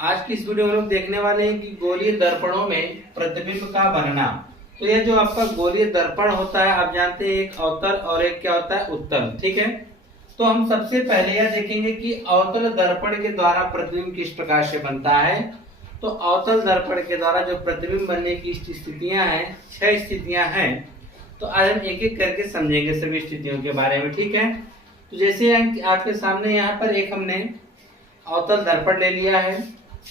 आज की इस वीडियो में लोग देखने वाले हैं कि गोलीय दर्पणों में प्रतिबिंब का बनना। तो यह जो आपका गोलीय दर्पण होता है, आप जानते हैं एक अवतल और एक क्या होता है उत्तल। ठीक है, तो हम सबसे पहले यह देखेंगे कि अवतल दर्पण के द्वारा प्रतिबिंब किस प्रकार से बनता है। तो अवतल दर्पण के द्वारा जो प्रतिबिंब बनने की स्थितियां हैं, 6 स्थितियां हैं। तो आज हम एक एक करके समझेंगे सभी स्थितियों के बारे में। ठीक है, तो जैसे आपके सामने यहाँ पर एक हमने अवतल दर्पण ले लिया है।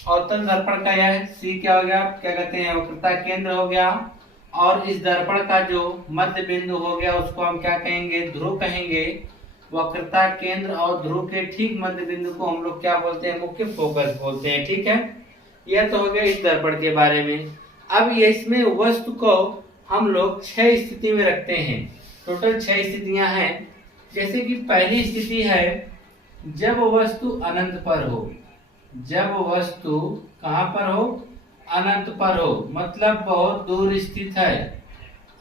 अवतल दर्पण का यह सी क्या हो गया, क्या कहते हैं, वक्रता केंद्र हो गया। और इस दर्पण का जो मध्य बिंदु हो गया उसको हम क्या कहेंगे, ध्रुव कहेंगे। वक्रता केंद्र और ध्रुव के ठीक मध्य बिंदु को हम लोग क्या बोलते हैं, मुख्य फोकस बोलते हैं। ठीक है, यह तो हो गया इस दर्पण के बारे में। अब ये इसमें वस्तु को हम लोग 6 स्थिति में रखते हैं। टोटल 6 स्थितियां हैं। जैसे कि पहली स्थिति है जब वस्तु अनंत पर हो। जब वस्तु कहां पर हो, अनंत पर हो, मतलब बहुत दूर स्थित है,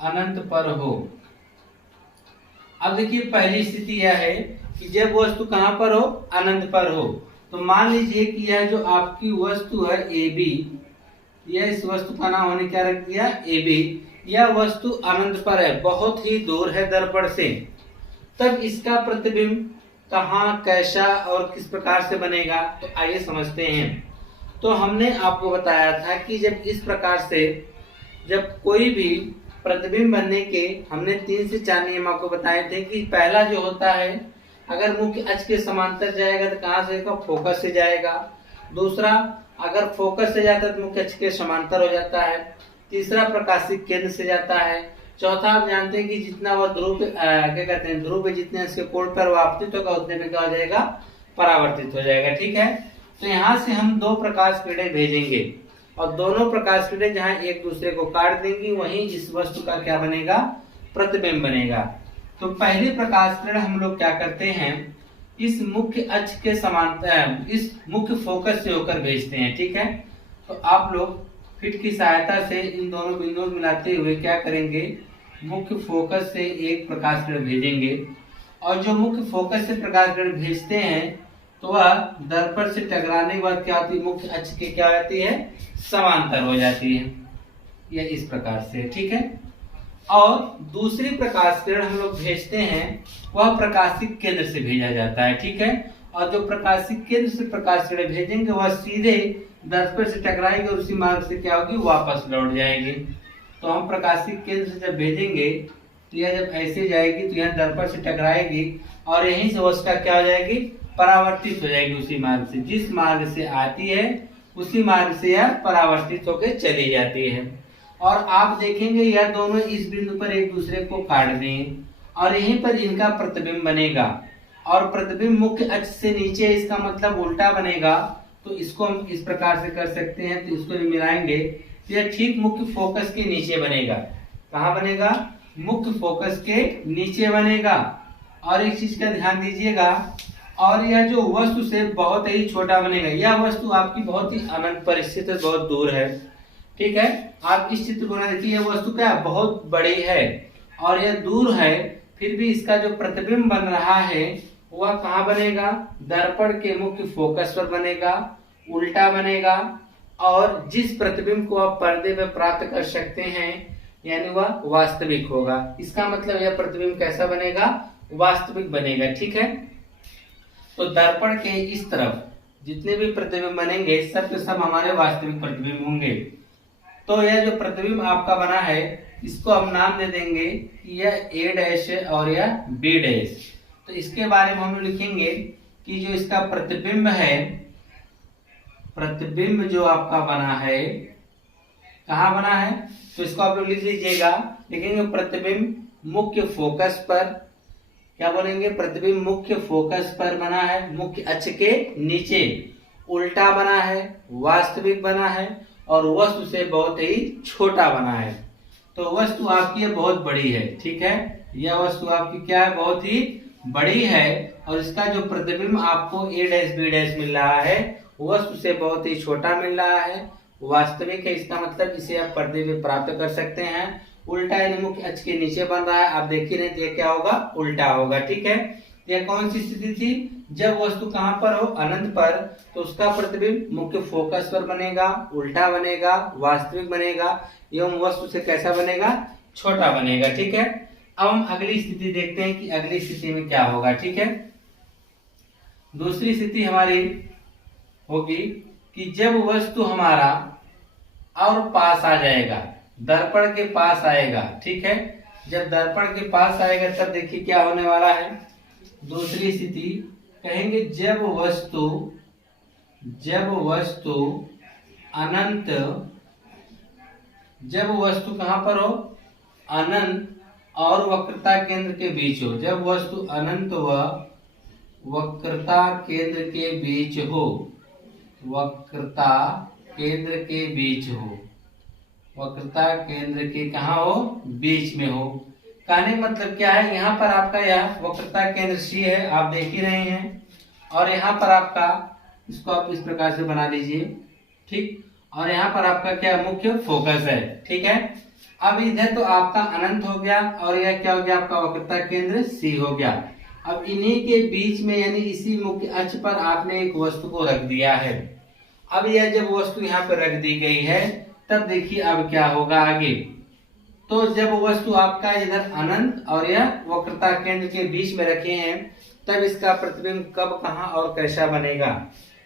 अनंत पर हो। अब देखिए पहली स्थिति यह है कि जब वस्तु कहां पर हो, अनंत पर हो। तो मान लीजिए कि यह जो आपकी वस्तु है ए बी, यह इस वस्तु का नाम हमने क्या रख दिया, ए बी। यह वस्तु अनंत पर है, बहुत ही दूर है दर्पण से। तब इसका प्रतिबिंब कहाँ, कैसा और किस प्रकार से बनेगा, तो आइए समझते हैं। तो हमने आपको बताया था कि जब इस प्रकार से जब कोई भी प्रतिबिंब बनने के हमने 3 से 4 नियम आपको बताए थे कि पहला जो होता है, अगर मुख्य अक्ष के समांतर जाएगा तो कहाँ से जाएगा, फोकस से जाएगा। दूसरा, अगर फोकस से जाता है तो मुख्य अक्ष के समांतर हो जाता है। तीसरा, प्रकाशिक केंद्र से जाता है। चौथा, आप जानते हैं कि जितना वह ध्रुव क्या कहते हैं, ध्रुव पे जितने इसके कोण पर आपतित होगा उतने में क्या हो जाएगा, परावर्तित हो जाएगा। ठीक है, तो यहाँ से हम 2 प्रकाश किरणें भेजेंगे और दोनों प्रकाश किरणें जहाँ एक दूसरे को काट देंगी वहीं इस वस्तु का क्या बनेगा, प्रतिबिंब बनेगा। तो पहली प्रकाश किरण हम लोग क्या करते हैं, इस मुख्य अक्ष के समांतर, इस मुख्य फोकस से होकर भेजते हैं। ठीक है, तो आप लोग फिट की सहायता से इन दोनों बिंदुओं मिलाते हुए क्या करेंगे, मुख्य फोकस से एक प्रकाश किरण भेजेंगे। और जो मुख्य फोकस से प्रकाश किरण भेजते हैं तो वह दर्पण से टकराने के बाद क्या होती है, मुख्य अक्ष के क्या होती है, समांतर हो जाती है। यह इस प्रकार से। ठीक है, और दूसरी प्रकाश किरण हम लोग भेजते हैं वह प्रकाशिक केंद्र से भेजा जाता है। ठीक है, और जो प्रकाशिक केंद्र से प्रकाश किरण भेजेंगे वह सीधे दर्पण से टकराएगी और उसी मार्ग से क्या होगी, वापस लौट जाएगी। तो हम प्रकाशिक केंद्र से जब भेजेंगे तो यह जब ऐसे जाएगी तो यह दर्पण से टकराएगी और यहीं से उसका क्या हो जाएगी, परावर्तित हो जाएगी उसी मार्ग से। जिस मार्ग से आती है उसी मार्ग से यह परावर्तित होकर चली जाती है। और आप देखेंगे यह दोनों इस बिंदु पर एक दूसरे को काट देंगे और यहीं पर इनका प्रतिबिंब बनेगा। और प्रतिबिंब मुख्य अक्ष से नीचे, इसका मतलब उल्टा बनेगा। तो इसको हम इस प्रकार से कर सकते हैं। तो इसको मिलाएंगे तो यह ठीक मुख्य फोकस के नीचे बनेगा। कहाँ बनेगा, मुख्य फोकस के नीचे बनेगा। और एक चीज का ध्यान दीजिएगा, और यह जो वस्तु से बहुत ही छोटा बनेगा। यह वस्तु आपकी बहुत ही अनंत पर स्थित है, बहुत दूर है। ठीक है, आप इस चित्र को ना देखिए, यह वस्तु क्या बहुत बड़ी है और यह दूर है, फिर भी इसका जो प्रतिबिंब बन रहा है वह कहाँ बनेगा, दर्पण के मुख्य फोकस पर बनेगा, उल्टा बनेगा। और जिस प्रतिबिंब को आप पर्दे में प्राप्त कर सकते हैं यानी वह वास्तविक होगा। इसका मतलब यह प्रतिबिंब कैसा बनेगा, वास्तविक बनेगा। ठीक है, तो दर्पण के इस तरफ जितने भी प्रतिबिंब बनेंगे सब के सब हमारे वास्तविक प्रतिबिंब होंगे। तो यह जो प्रतिबिंब आपका बना है इसको हम नाम दे देंगे कि यह ए डैश है और यह बी डैश। तो इसके बारे में हम लिखेंगे कि जो इसका प्रतिबिंब है, प्रतिबिंब जो आपका बना है कहाँ बना है, तो इसको आप लोग लिख लीजिएगा। लिखेंगे प्रतिबिंब मुख्य फोकस पर, क्या बोलेंगे, प्रतिबिंब मुख्य फोकस पर बना है, मुख्य अक्ष के नीचे, उल्टा बना है, वास्तविक बना है और वस्तु से बहुत ही छोटा बना है। तो वस्तु आपकी बहुत बड़ी है। ठीक है, यह वस्तु आपकी क्या है, बहुत ही बड़ी है और इसका जो प्रतिबिंब आपको ए डैश बी डैश मिल रहा है वस्तु से बहुत ही छोटा मिल रहा है, वास्तविक है। इसका मतलब इसे आप पर्दे में प्राप्त कर सकते हैं। उल्टा यानी मुख्य अक्ष के नीचे बन रहा है, आप देखिए नहीं तो क्या होगा, उल्टा होगा। ठीक है, यह कौन सी स्थिति थी, जब वस्तु कहाँ पर हो, अनंत पर, तो उसका प्रतिबिंब मुख्य फोकस पर बनेगा, उल्टा बनेगा, वास्तविक बनेगा एवं वस्तु से कैसा बनेगा, छोटा बनेगा। ठीक है, अब हम अगली स्थिति देखते हैं कि अगली स्थिति में क्या होगा। ठीक है, दूसरी स्थिति हमारी होगी कि जब वस्तु हमारा और पास आ जाएगा, दर्पण के पास आएगा। ठीक है, जब दर्पण के पास आएगा तब देखिए क्या होने वाला है। दूसरी स्थिति कहेंगे जब वस्तु अनंत, जब वस्तु कहां पर हो, अनंत और वक्रता केंद्र के बीच हो। जब वस्तु अनंत व वक्रता केंद्र के बीच हो, वक्रता केंद्र के बीच हो, वक्रता केंद्र के कहा हो, बीच में हो। कहने का मतलब क्या है, यहाँ पर आपका यह वक्रता केंद्र सी है, आप देख ही रहे हैं, और यहाँ पर आपका, इसको आप इस प्रकार से बना लीजिए। ठीक, और यहाँ पर आपका क्या मुख्य फोकस है। ठीक है, अब इधर तो आपका अनंत हो गया और यह क्या हो गया, आपका वक्रता केंद्र सी हो गया। अब इन्हीं के बीच में यानी इसी मुख्य अक्ष पर आपने एक वस्तु को रख दिया है। अब यह जब वस्तु यहाँ पर रख दी गई है तब देखिए अब क्या होगा आगे। तो जब वस्तु आपका इधर अनंत और यह वक्रता केंद्र के बीच में रखे हैं तब इसका प्रतिबिंब कब, कहां और कैसा बनेगा।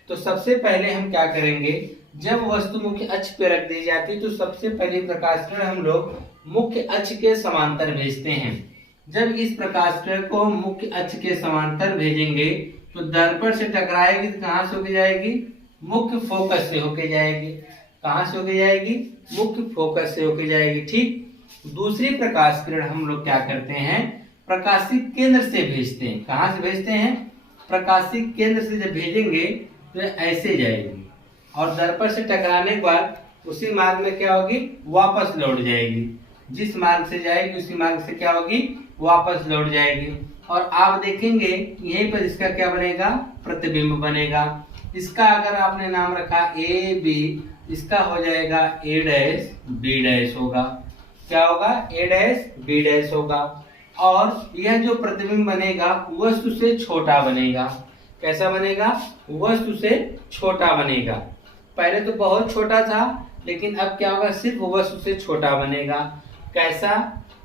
तो सबसे पहले हम क्या करेंगे, जब वस्तु मुख्य अक्ष पे रख दी जाती है तो सबसे पहले प्रकाश किरण हम लोग मुख्य अक्ष के समांतर भेजते हैं। जब इस प्रकाश किरण को मुख्य अक्ष के समांतर भेजेंगे तो दर्पण से टकराएगी तो कहां से होके जाएगी, मुख्य फोकस से होके जाएगी। कहां से होके जाएगी, मुख्य फोकस से होके जाएगी। ठीक, दूसरी प्रकाश किरण हम लोग क्या करते हैं, प्रकाशिक केंद्र से भेजते हैं। कहां से भेजते हैं, प्रकाशिक केंद्र से जब भेजेंगे तो ऐसे जाएगी और दर्पण से टकराने के बाद उसी मार्ग में क्या होगी, वापस लौट जाएगी। जिस मार्ग से जाएगी उसी मार्ग से क्या होगी, वापस लौट जाएगी। और आप देखेंगे यहीं पर इसका क्या बनेगा, प्रतिबिंब बनेगा। इसका अगर आपने नाम रखा ए बी, इसका हो जाएगा ए डैश बी डैश होगा। क्या होगा, ए डैश बी डैश होगा। और यह जो प्रतिबिंब बनेगा वस्तु से छोटा बनेगा। कैसा बनेगा, वस्तु से छोटा बनेगा। पहले तो बहुत छोटा था लेकिन अब क्या होगा, सिर्फ वस्तु से छोटा बनेगा। कैसा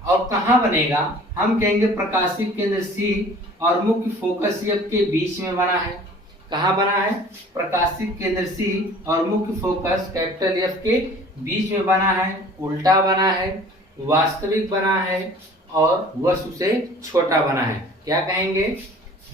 और कहाँ बनेगा, हम कहेंगे प्रकाशिक केंद्र सी और मुख्य फोकस एफ के बीच में बना है। कहाँ बना है, प्रकाशिक केंद्र सी और मुख्य फोकस कैपिटल एफ के बीच में बना है, उल्टा बना है, वास्तविक बना है और वस्तु से छोटा बना है। क्या कहेंगे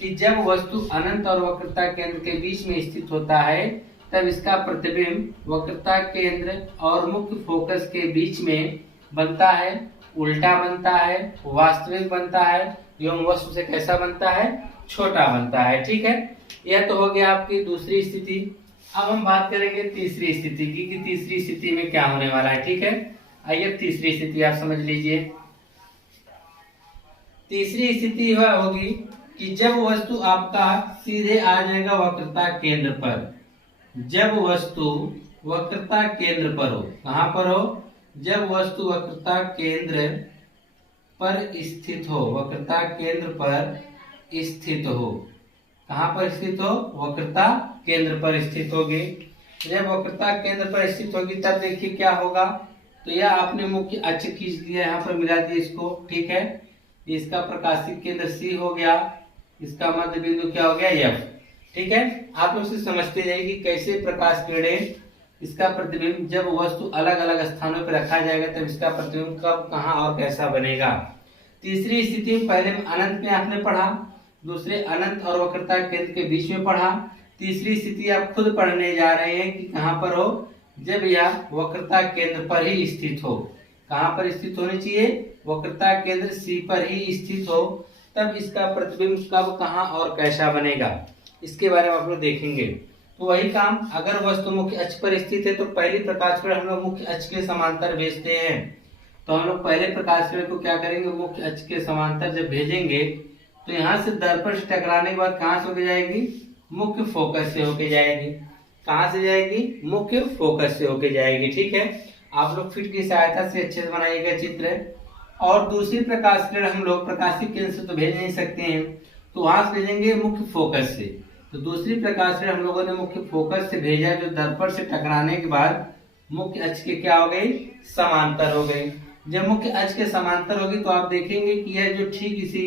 कि जब वस्तु अनंत और वक्रता केंद्र के बीच में स्थित होता है तब इसका प्रतिबिंब वक्रता केंद्र और मुख्य फोकस के बीच में बनता है, उल्टा बनता है, वास्तविक बनता है एवं वस्तु से कैसा बनता है, छोटा बनता है। ठीक है, यह तो हो गया आपकी दूसरी स्थिति। अब हम बात करेंगे तीसरी स्थिति की कि तीसरी स्थिति में क्या होने वाला है। ठीक है, आइए तीसरी स्थिति आप समझ लीजिए। तीसरी स्थिति वह होगी कि जब वस्तु आपका सीधे आ जाएगा वक्रता केंद्र पर। जब वस्तु वक्रता केंद्र पर हो, कहां पर हो, जब वस्तु वक्रता केंद्र पर स्थित हो, वक्रता केंद्र पर स्थित हो। कहां पर स्थित हो, वक्रता केंद्र पर स्थित होगी। जब वक्रता केंद्र पर स्थित होगी तब देखिए क्या होगा। तो यह आपने मुख्य अक्ष खींच दिया, यहाँ पर मिला दिया इसको। ठीक है, इसका प्रकाशिक केंद्र सी हो गया, इसका मध्य बिंदु क्या हो गया, एफ। ठीक है, आप लोग से समझते जाइए कि कैसे प्रकाश किरणें, इसका प्रतिबिंब जब वस्तु अलग अलग स्थानों पर रखा जाएगा तब इसका प्रतिबिंब कब, कहां और कैसा बनेगा। तीसरी स्थिति में पहले अनंत में आपने पढ़ा, दूसरे अनंत और वक्रता केंद्र के बीच में पढ़ा। तीसरी स्थिति आप खुद पढ़ने जा रहे हैं कि कहां पर हो, जब यह वक्रता केंद्र पर ही स्थित हो। कहां पर स्थित होनी चाहिए, वक्रता केंद्र सी पर ही स्थित हो, तब इसका प्रतिबिंब कब, कहां और कैसा बनेगा, इसके बारे में आप लोग देखेंगे। तो वही काम, अगर वस्तु मुख्य अक्ष पर स्थित है तो पहली प्रकाश किरण हम लोग मुख्य अक्ष के समांतर भेजते हैं। तो हम लोग पहले प्रकाश किरण को क्या करेंगे, मुख्य अक्ष के समांतर जब भेजेंगे तो यहाँ से दर्पण से टकराने के बाद कहाँ से होके जाएगी, मुख्य फोकस से होके जाएगी। कहाँ से जाएगी, मुख्य फोकस से होके जाएगी। ठीक है, आप लोग फिट की सहायता से अच्छे से बनाइएगा चित्र। और दूसरी प्रकाश किरण हम लोग प्रकाशिक केंद्र से तो भेज नहीं सकते हैं, तो वहां से भेजेंगे मुख्य फोकस से। तो दूसरी प्रकाश किरण हम लोगों ने मुख्य फोकस से भेजा, जो दर्पण से टकराने के बाद मुख्य अक्ष के क्या हो गई, समांतर हो गई। जब मुख्य अक्ष के समांतर होगी तो आप देखेंगे कि यह जो ठीक इसी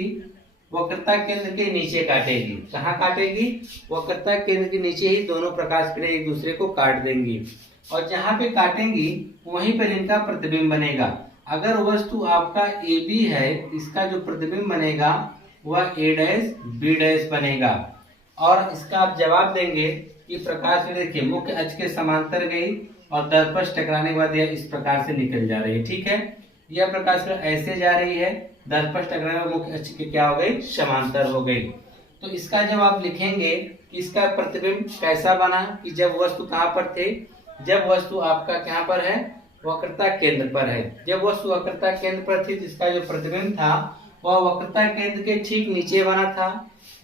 वक्रता केंद्र के नीचे काटेगी। कहाँ काटेगी, वक्रता केंद्र के नीचे ही दोनों प्रकाश किरण एक दूसरे को काट देंगी, और जहां पे काटेंगी वहीं पर इनका प्रतिबिंब बनेगा। अगर वस्तु आपका ए बी है, इसका जो प्रतिबिंब बनेगा वह ए डैश बी डैश बनेगा। और इसका आप जवाब देंगे कि प्रकाश किरण देखिए मुख्य अक्ष के समांतर गई और दर्पण से टकराने के बाद यह इस प्रकार से निकल जा रही है। ठीक है, यह प्रकाश किरण ऐसे जा रही है, दर्पण से टकराने में मुख्य अक्ष के क्या हो गई, समांतर हो गई। तो इसका जब आप लिखेंगे कि इसका प्रतिबिंब कैसा बना, कि जब वस्तु कहाँ पर थे, जब वस्तु आपका कहाँ पर है, वक्रता केंद्र पर है। जब वस्तु वक्रता केंद्र पर थी तो इसका जो प्रतिबिंब था वह वक्रता केंद्र के ठीक नीचे बना था,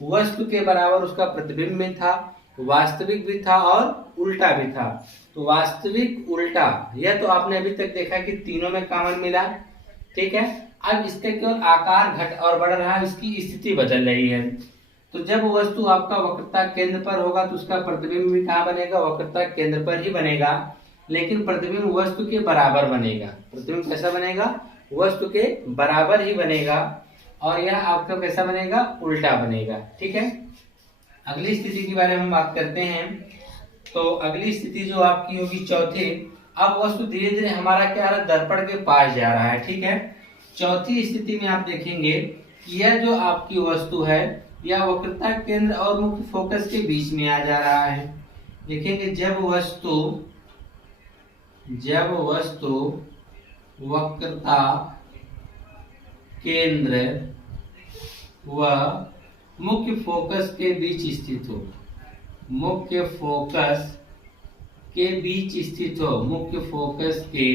वस्तु के बराबर उसका प्रतिबिंब भी था, वास्तविक भी था और उल्टा भी था। तो वास्तविक उल्टा, यह तो आपने अभी तक देखा कि तीनों में कॉमन मिला। ठीक है, अब इसका केवल आकार घट और बढ़ रहा है, इसकी स्थिति बदल रही है। तो जब वस्तु आपका वक्रता केंद्र पर होगा तो उसका प्रतिबिंब भी कहाँ बनेगा, वक्रता केंद्र पर ही बनेगा, लेकिन प्रतिबिंब वस्तु के बराबर बनेगा। प्रतिबिंब कैसा बनेगा, वस्तु के बराबर ही बनेगा, और यह आपका कैसा बनेगा, उल्टा बनेगा। ठीक है, अगली स्थिति के बारे में हम बात करते हैं। तो अगली स्थिति जो आपकी होगी चौथी। अब वस्तु धीरे धीरे हमारा क्या है, दर्पण के पास जा रहा है। ठीक है, चौथी स्थिति में आप देखेंगे कि यह जो आपकी वस्तु है यह वक्रता केंद्र और मुख्य फोकस के बीच में आ जा रहा है। देखेंगे जब वस्तु वक्रता केंद्र व मुख्य फोकस के बीच स्थित हो, मुख्य फोकस के बीच स्थित हो, मुख्य फोकस के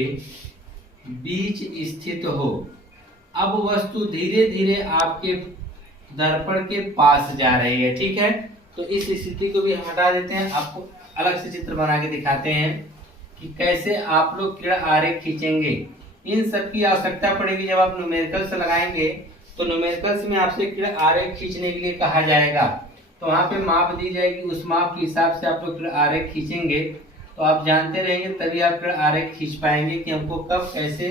बीच स्थित हो। अब वस्तु धीरे धीरे आपके दर्पण के पास जा रही है। ठीक है, तो इस स्थिति को भी हम हटा देते हैं, आपको अलग से चित्र बना के दिखाते हैं कि कैसे आप लोग किरण आरेख खींचेंगे। इन सब की आवश्यकता पड़ेगी जब आप न्यूमेरिकल्स लगाएंगे, तो न्यूमेरिकल्स में आपसे किरण आरेख खींचने के लिए कहा जाएगा, तो वहाँ पे माप दी जाएगी, उस माप के हिसाब से आप लोग किरण आरेख खींचेंगे। तो आप जानते रहेंगे तभी आप किरण आरेख खींच पाएंगे कि हमको कब कैसे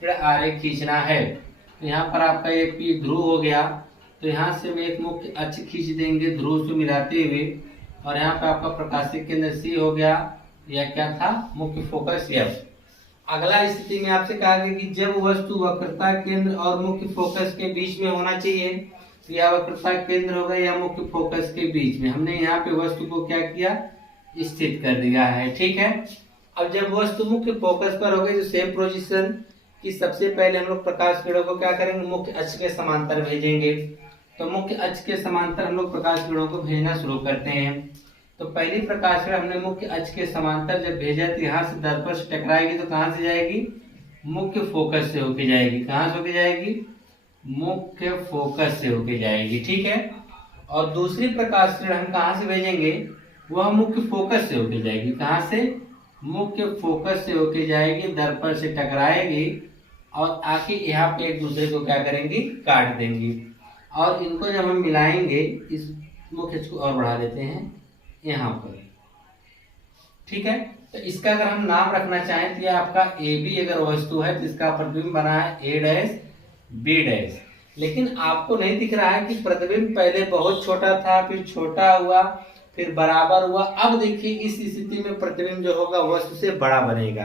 किरण आरेख खींचना है। तो यहाँ पर आपका एक पी ध्रुव हो गया, तो यहाँ से हम एक मुख्य अक्ष खींच देंगे ध्रुव से मिलाते हुए, और यहाँ पे आपका प्रकाशिक केंद्र सी हो गया, यह क्या था, मुख्य फोकस एफ। अगला स्थिति में आपसे कहा गया कि जब वस्तु वक्रता केंद्र और मुख्य फोकस के बीच में होना चाहिए, तो यह वक्रता केंद्र होगा या मुख्य फोकस के बीच में। हमने यहाँ पे वस्तु को क्या किया, स्थित कर दिया है। ठीक है, अब जब वस्तु मुख्य फोकस पर हो गई तो सेम पोजीशन कि सबसे पहले हम लोग प्रकाश किरणों को क्या करेंगे, मुख्य अक्ष के समांतर भेजेंगे। तो मुख्य अक्ष के समांतर हम लोग प्रकाश किरणों को भेजना शुरू करते हैं। तो पहली प्रकाश किरण हमने मुख्य अक्ष के समांतर जब भेजा तो यहाँ से दर्पण से टकराएगी तो कहाँ से जाएगी, मुख्य फोकस से होके जाएगी। कहाँ से होके जाएगी, मुख्य फोकस से होके जाएगी। ठीक है, और दूसरी प्रकाश किरण हम कहाँ से भेजेंगे, वह मुख्य फोकस से होके जाएगी। कहाँ से, मुख्य फोकस से होके जाएगी, दर्पण से टकराएगी और आके यहाँ पे एक दूसरे को क्या करेंगी, काट देंगी। और इनको जब हम मिलाएंगे, इस मुख्य को और बढ़ा देते हैं यहाँ पर। ठीक है, तो इसका अगर हम नाम रखना चाहें तो ये आपका ए बी अगर वस्तु है तो इसका प्रतिबिंब बना है ए डैश बी डैश। लेकिन आपको नहीं दिख रहा है कि प्रतिबिंब पहले बहुत छोटा था, फिर छोटा हुआ, फिर बराबर हुआ। अब देखिए इस स्थिति में प्रतिबिंब जो होगा वस्तु से बड़ा बनेगा।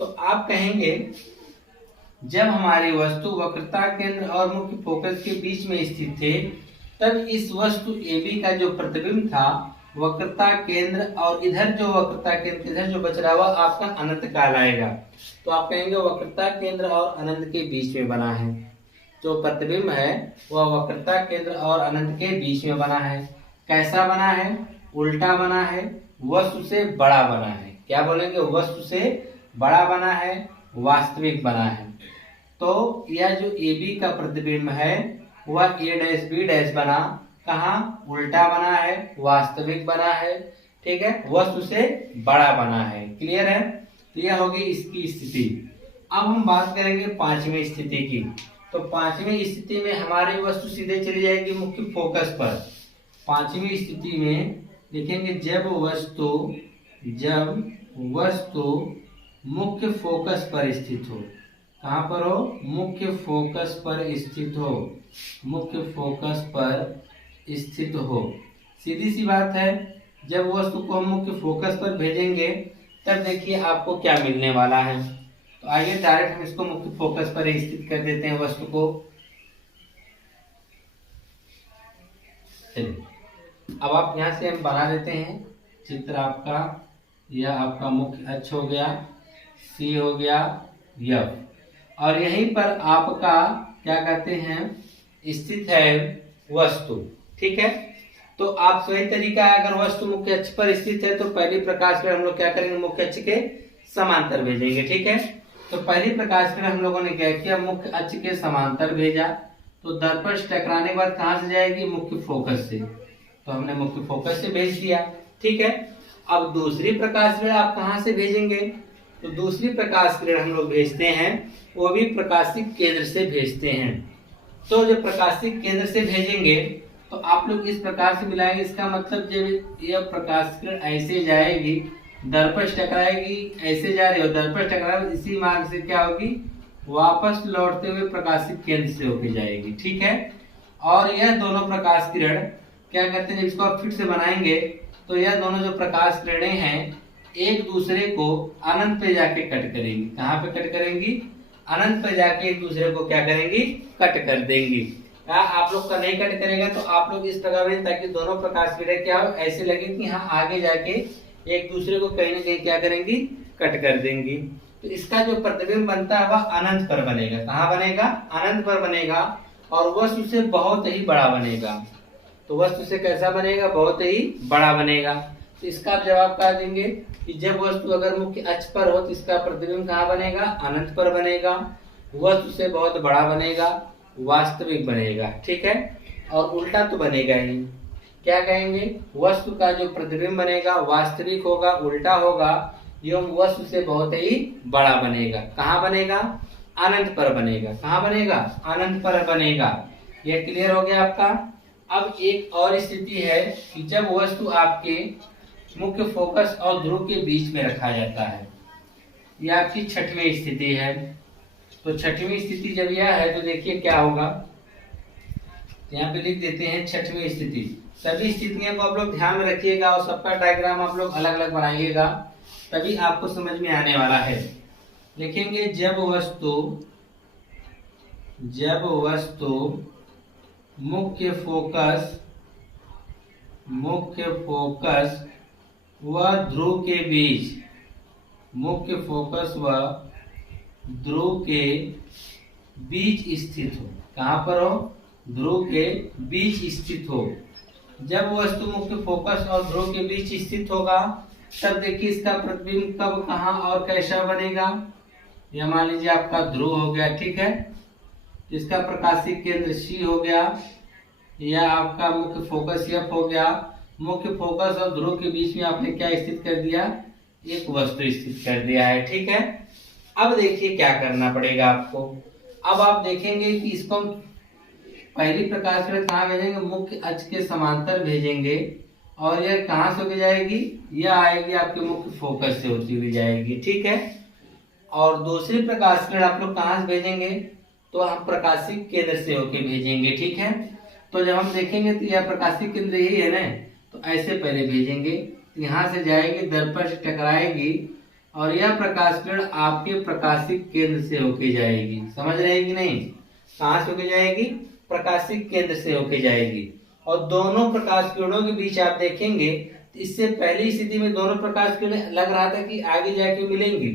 तो आप कहेंगे जब हमारी वस्तु वक्रता केंद्र और मुख्य फोकस के बीच में स्थित थे, तब इस वस्तु ए बी का जो प्रतिबिंब था वक्रता केंद्र और इधर जो वक्रता केंद्र इधर जो बच रहा हुआ आपका अनंत कहलाएगा। तो आप कहेंगे वक्रता केंद्र और अनंत के बीच में बना है। जो प्रतिबिंब है वह वक्रता केंद्र और अनंत के बीच में बना है। कैसा बना है, उल्टा बना है, वस्तु से बड़ा बना है। क्या बोलेंगे, वस्तु से बड़ा बना है, वास्तविक बना है। तो यह जो ए बी का प्रतिबिंब है वह ए डैश बी डैश बना, कहाँ, उल्टा बना है, वास्तविक बना है। ठीक है, वस्तु से बड़ा बना है। क्लियर है, तो यह होगी इसकी स्थिति। अब हम बात करेंगे पांचवी स्थिति की। तो पांचवी स्थिति में हमारी वस्तु सीधे चली जाएगी मुख्य फोकस पर। पांचवी स्थिति में देखेंगे जब वस्तु मुख्य फोकस पर स्थित हो। कहाँ पर हो? मुख्य फोकस पर स्थित हो। मुख्य फोकस पर स्थित हो। सीधी सी बात है, जब वस्तु को हम मुख्य फोकस पर भेजेंगे तब देखिए आपको क्या मिलने वाला है। तो आइए डायरेक्ट हम इसको मुख्य फोकस पर स्थित कर देते हैं वस्तु को। चलिए अब आप यहाँ से हम बना देते हैं चित्र आपका। यह आपका मुख्य अक्ष हो गया, सी हो गया, एफ, और यहीं पर आपका क्या कहते हैं स्थित है वस्तु। ठीक है, तो आप सही तरीका है, अगर वस्तु मुख्य अक्ष पर स्थित है तो पहली प्रकाश किरण हम लोग क्या करेंगे, मुख्य अक्ष के समांतर भेजेंगे। ठीक है, तो पहली प्रकाश किरण हम लोगों ने क्या किया, मुख्य अक्ष के समांतर भेजा। तो दर्पण से टकराने के बाद कहां से जाएगी, मुख्य फोकस से। तो हमने मुख्य फोकस से भेज दिया। ठीक है, अब दूसरी प्रकाश किरण आप कहां से भेजेंगे, तो दूसरी प्रकाश किरण हम लोग भेजते हैं वो भी प्रकाशिक केंद्र से भेजते हैं। तो जब प्रकाशिक केंद्र से भेजेंगे तो आप लोग इस प्रकार से मिलाएंगे। इसका मतलब जब यह प्रकाश किरण ऐसे जाएगी, दर्पण से टकराएगी, ऐसे जा रही हो, दर्पण से टकराएगी, इसी मार्ग से क्या होगी, वापस लौटते हुए प्रकाशिक केंद्र से होके जाएगी। ठीक है, और यह दोनों प्रकाश किरण क्या करते हैं, इसको आप फिर से बनाएंगे तो यह दोनों जो प्रकाश किरणें हैं एक दूसरे को अनंत पे जाके कट करेंगी। कहाँ पे कट करेंगी, अनंत पे जाके एक दूसरे को क्या करेंगी, कट कर देंगी। आप लोग का नहीं कट करेगा तो आप लोग इस प्रकार में, ताकि दोनों प्रकाश किरणें क्या हो, ऐसे लगे कि हाँ आगे जाके एक दूसरे को कहीं ना कहीं क्या करेंगी, कट कर देंगी। तो इसका जो प्रतिबिंब बनता है वह अनंत पर बनेगा। कहाँ बनेगा, अनंत पर बनेगा, और वस्तु से बहुत ही बड़ा बनेगा। तो वस्तु से कैसा बनेगा, बहुत ही बड़ा बनेगा। तो इसका आप जवाब क्या देंगे कि जब वस्तु अगर मुख्य अक्ष पर हो तो इसका प्रतिबिंब कहाँ बनेगा, अनंत पर बनेगा, वस्तु से बहुत बड़ा बनेगा, वास्तविक बनेगा। ठीक है, और उल्टा तो बनेगा ही। क्या कहेंगे, वस्तु का जो प्रतिबिंब बनेगा वास्तविक होगा, उल्टा होगा, एवं वस्तु से बहुत ही बड़ा बनेगा। कहाँ बनेगा, अनंत पर बनेगा। कहाँ बनेगा, अनंत पर बनेगा। यह क्लियर हो गया आपका। अब एक और स्थिति है कि जब वस्तु आपके मुख्य फोकस और ध्रुव के बीच में रखा जाता है, यह आपकी छठवीं स्थिति है। तो छठवीं स्थिति जब यह है तो देखिए क्या होगा, यहाँ पे लिख देते हैं छठवीं स्थिति। सभी स्थितियों को आप लोग ध्यान में रखिएगा और सबका डायग्राम आप लोग अलग अलग बनाइएगा, तभी आपको समझ में आने वाला है। लिखेंगे जब वस्तु मुख्य फोकस व ध्रुव के बीच, मुख्य फोकस व ध्रुव के बीच स्थित हो। कहाँ पर हो, ध्रुव के बीच स्थित हो। जब वस्तु मुख्य फोकस और ध्रुव के बीच स्थित होगा तब देखिए इसका प्रतिबिंब कब, कहाँ और कैसा बनेगा। यह मान लीजिए आपका ध्रुव हो गया। ठीक है, इसका प्रकाशिक केंद्र सी हो गया, यह आपका मुख्य फोकस एफ हो गया। मुख्य फोकस और ध्रुव के बीच में आपने क्या स्थित कर दिया, एक वस्तु स्थित कर दिया है। ठीक है, अब देखिए क्या करना पड़ेगा आपको। अब आप देखेंगे कि इसको पहली प्रकाश किरण कहाँ भेजेंगे, मुख्य अक्ष के समांतर भेजेंगे, और यह कहाँ से होकर जाएगी, यह आएगी आपके मुख्य फोकस से होती हुई जाएगी। ठीक है, और दूसरी प्रकाश किरण आप लोग कहाँ से भेजेंगे, तो हम प्रकाशिक केंद्र से होके भेजेंगे। ठीक है, तो जब हम देखेंगे तो यह प्रकाशिक केंद्र यही है ना, तो ऐसे पहले भेजेंगे, यहाँ से जाएगी, दर्पण से टकराएगी, और यह प्रकाश किरण आपके प्रकाशिक केंद्र से होके जाएगी। समझ रहे कि नहीं, कहाँ से होके जाएगी, प्रकाशिक केंद्र से होके जाएगी। और दोनों प्रकाश किरणों के बीच आप देखेंगे तो इससे पहली स्थिति में दोनों प्रकाश किरणें लग रहा था कि आगे जाके मिलेंगी,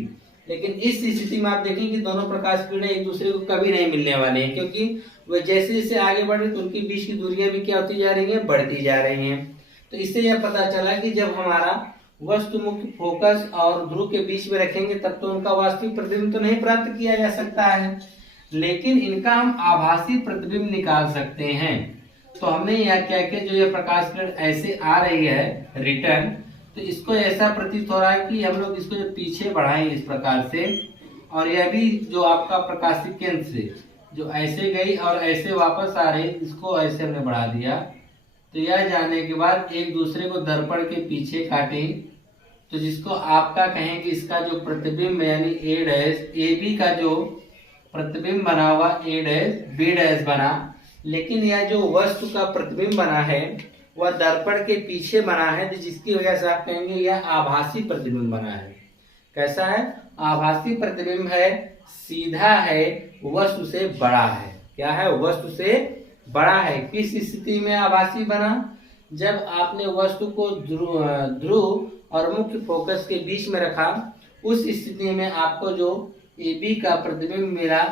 लेकिन इस स्थिति में आप देखेंगे कि दोनों प्रकाश किरणें एक दूसरे को कभी नहीं मिलने वाले हैं, क्योंकि वे जैसे जैसे आगे बढ़ रहे तो उनके बीच की दूरियां भी क्या होती जा रही हैं, बढ़ती जा रही हैं। तो इससे यह पता चला कि जब हमारा वस्तु मुख्य फोकस और ध्रुव के बीच में रखेंगे तब तो उनका वास्तविक प्रतिबिंब तो नहीं प्राप्त किया जा सकता है, लेकिन इनका हम आभासी प्रतिबिंब निकाल सकते हैं। तो हमने यहाँ क्या किया, जो ये प्रकाश किरण ऐसे आ रही है रिटर्न, तो इसको ऐसा प्रतीत हो रहा है कि हम लोग इसको जो पीछे बढ़ाएं इस प्रकार से, और यह भी जो आपका प्रकाशिक केंद्र से जो ऐसे गई और ऐसे वापस आ रही, इसको ऐसे हमने बढ़ा दिया। तो यह जाने के बाद एक दूसरे को दर्पण के पीछे काटें, तो जिसको आपका कहेंगे इसका जो प्रतिबिंब यानी ए डैश, ए बी का जो प्रतिबिंब बना हुआ ए डैश बी डैश बना, लेकिन यह जो वस्तु का प्रतिबिंब बना है वह दर्पण के पीछे बना है, तो जिसकी वजह से आप कहेंगे यह आभासी प्रतिबिंब बना है। कैसा है? आभासी प्रतिबिंब है, सीधा है, वस्तु से बड़ा है। क्या है? वस्तु से बड़ा है। किस स्थिति में आभासी बना? जब आपने वस्तु को ध्रुव और मुख्य फोकस के बीच में रखा, उस स्थिति में आपको जो ए बी का प्रतिबिंब मिला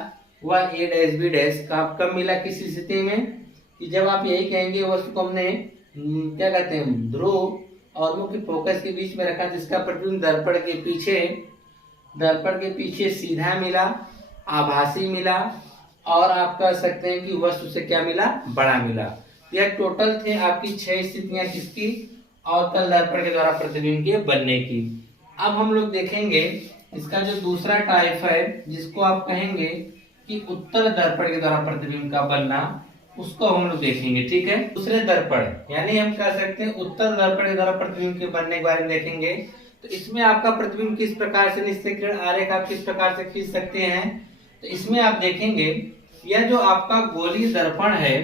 वह ए डैश बी डैश का कब मिला? किस स्थिति में? कि जब आप यही कहेंगे वस्तु को हमने क्या कहते हैं, ध्रुव और मुख्य फोकस के बीच में रखा, जिसका प्रतिबिंब दर्पण के पीछे सीधा मिला, आभासी मिला, और आप कह सकते हैं कि वस्तु से क्या मिला? बड़ा मिला। यह टोटल थे आपकी 6 स्थितियां किसकी? अवतल दर्पण के द्वारा प्रतिबिंब के बनने की। अब हम लोग देखेंगे इसका जो दूसरा टाइप है, जिसको आप कहेंगे कि उत्तल दर्पण के द्वारा प्रतिबिंब का बनना, उसको हम लोग देखेंगे। ठीक है? दूसरे दर्पण यानी हम कह सकते हैं उत्तल दर्पण के द्वारा प्रतिबिंब के बनने के बारे में देखेंगे। तो इसमें आपका प्रतिबिंब किस प्रकार से निश्चित किरण आरेख आप किस प्रकार से खींच सकते हैं? तो इसमें आप देखेंगे यह जो आपका गोलीय दर्पण है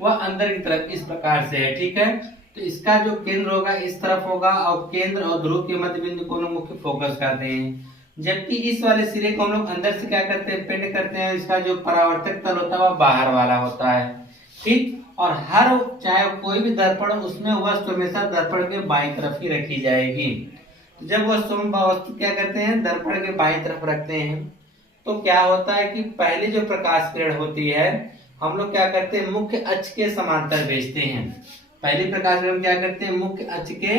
वह अंदर की तरफ इस प्रकार से है। ठीक है? तो इसका जो केंद्र होगा इस तरफ होगा, और केंद्र और ध्रुव के मध्य बिंदु को हम लोग मुख्य फोकस कहते हैं। जबकि इस वाले सिरे को हम लोग अंदर से क्या करते हैं? पेंट करते हैं। इसका जो परावर्तक तल होता है वह बाहर वाला होता है। ठीक? और हर चाहे कोई भी दर्पण उसमें वस्तु हमेशा दर्पण के बाईं तरफ ही रखी जाएगी। तो जब वस्तु क्या करते हैं? दर्पण के बाईं तरफ रखते हैं, तो क्या होता है कि पहले जो प्रकाश किरण होती है हम लोग क्या करते हैं? मुख्य अक्ष के समांतर भेजते हैं। पहली प्रकाश किरण क्या करते हैं? मुख्य अक्ष के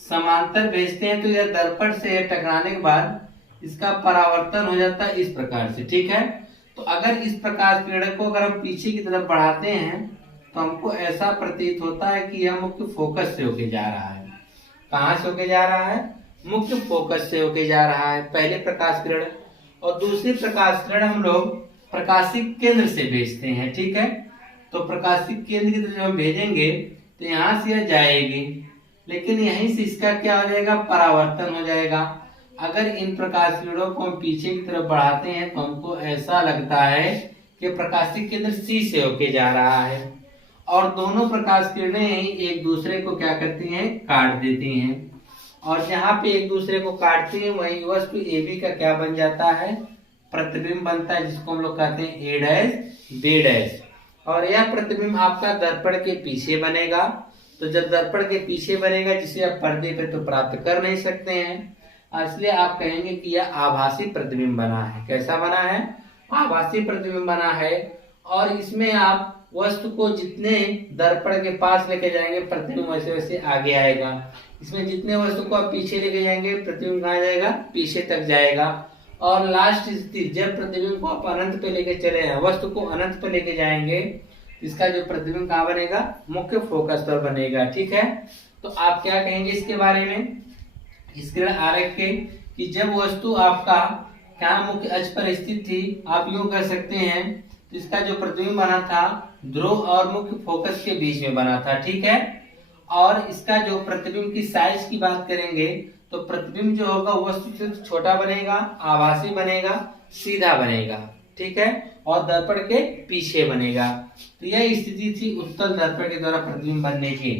समांतर भेजते हैं। तो यह दर्पण से टकराने के बाद इसका परावर्तन हो जाता है इस प्रकार से। ठीक है? तो अगर इस प्रकाश किरण को अगर हम पीछे की तरफ बढ़ाते हैं तो हमको ऐसा प्रतीत होता है कि यह मुख्य फोकस से होके जा रहा है। कहाँ से होके जा रहा है? मुख्य फोकस से होके जा रहा है पहले प्रकाश किरण। और दूसरी प्रकाश किरण हम लोग प्रकाशिक केंद्र से भेजते हैं। ठीक है? तो प्रकाशिक केंद्र की तरफ हम भेजेंगे तो यहाँ से यह जाएगी, लेकिन यहीं से इसका क्या हो जाएगा? परावर्तन हो जाएगा। अगर इन प्रकाश किरणों को हम पीछे की तरफ बढ़ाते हैं तो हमको ऐसा लगता है कि प्रकाशिक केंद्र सी से होके जा रहा है, और दोनों प्रकाश किरणें ही एक दूसरे को क्या करती हैं? काट देती हैं। और जहाँ पे एक दूसरे को काटती हैं वही वस्तु ए बी का क्या बन जाता है? प्रतिबिंब बनता है, जिसको हम लोग कहते हैं ए डैश बी डैश। और यह प्रतिबिंब आपका दर्पण के पीछे बनेगा। तो जब दर्पण के पीछे बनेगा, जिसे आप पर्दे पे तो प्राप्त कर नहीं सकते हैं, इसलिए आप कहेंगे कि यह आभासी प्रतिबिंब बना है। कैसा बना है? आभासी प्रतिबिंब बना है। और इसमें आप वस्तु को जितने दर्पण के पास लेके जाएंगे प्रतिबिंब वैसे वैसे आगे आएगा। इसमें जितने वस्तु को आप पीछे लेके जाएंगे प्रतिबिंब कहाँ जाएगा? पीछे तक जाएगा। और लास्ट स्थिति जब प्रतिबिंब को आप अनंत पे लेके चले हैं, वस्तु को अनंत पे लेके जाएंगे, इसका जो प्रतिबिंब कहाँ बनेगा? मुख्य फोकस पर बनेगा। ठीक है? तो आप क्या कहेंगे इसके बारे में, इस किरण आरेख के, कि जब वस्तु आपका क्या मुख्य अक्ष पर स्थित थी, आप यूं कर सकते हैं, तो इसका जो प्रतिबिंब बना था ध्रुव और मुख्य फोकस के बीच में बना था। ठीक है? और इसका जो प्रतिबिंब की साइज की बात करेंगे तो प्रतिबिंब जो होगा वस्तु से छोटा बनेगा, आभासी बनेगा, सीधा बनेगा। ठीक है? और दर्पण के पीछे बनेगा। तो यह स्थिति थी उत्तल दर्पण के द्वारा प्रतिबिंब बनने की।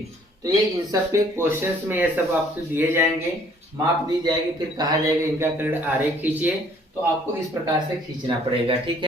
तो ये इन सब पे क्वेश्चंस में ये सब आपसे दिए जाएंगे, माप दी जाएगी, फिर कहा जाएगा इनका किरण आरेख खींचिए। तो आपको इस प्रकार से खींचना पड़ेगा। ठीक है?